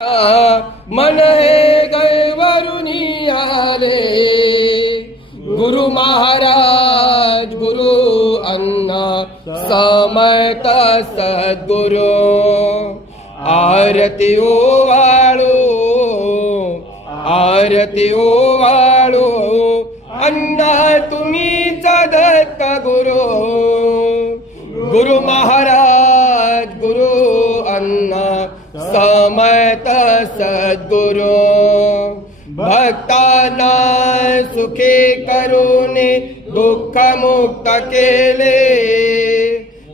मन हे गैवरुनी आले, गुरु महाराज गुरु अण्णा समर्थ सद्गुरु। आरती ओवाळू, आरती ओवाळू, अण्णा तुम्हीच दत्त गुरु। गुरु महाराज गुरु अण्णा समर्थ सद्गुरु। भक्तांना सुखी करूने दुःख मुक्त केले,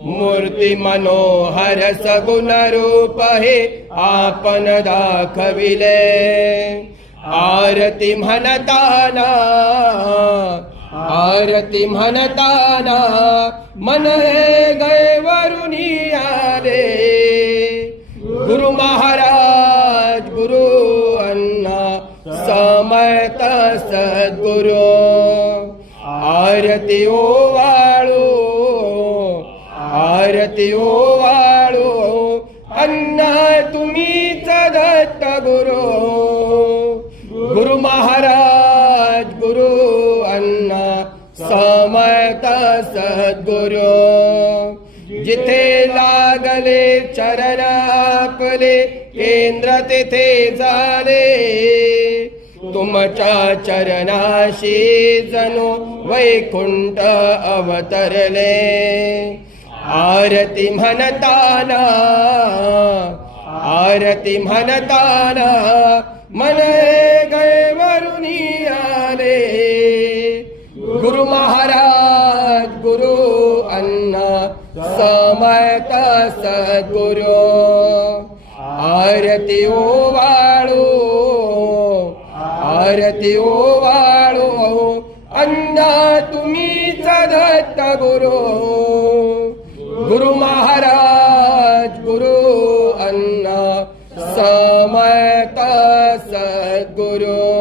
मूर्ती मनोहर सगुण रूप हे आपण दाखविले। आरती म्हणताना, आरती म्हणताना मन हे गैवरुनी आले, गुरु महाराज गुरु अण्णा समर्थ सद्गुरु। आरती ओवाळू, आरती ओवाळू, अण्णा तुम्हीच दत्त गुरु। गुरु महाराज गुरु अण्णा समर्थ सद्गुरु। जिथे लागले चरण आपले, केंद्र तिथे झाले, तुमच्या चरणाशी जणू वैकुंठ अवतरले। आरती म्हणताना, आरती म्हणताना मन गैवरुनी आले, गुरु महाराज गुरु अण्णा समर्थ सद्गुरु। आरती ओवाळू, आरती ओवाळू, अण्णा तुम्हीच दत्त गुरु। गुरु महाराज गुरु अण्णा समर्थ सद्गुरु।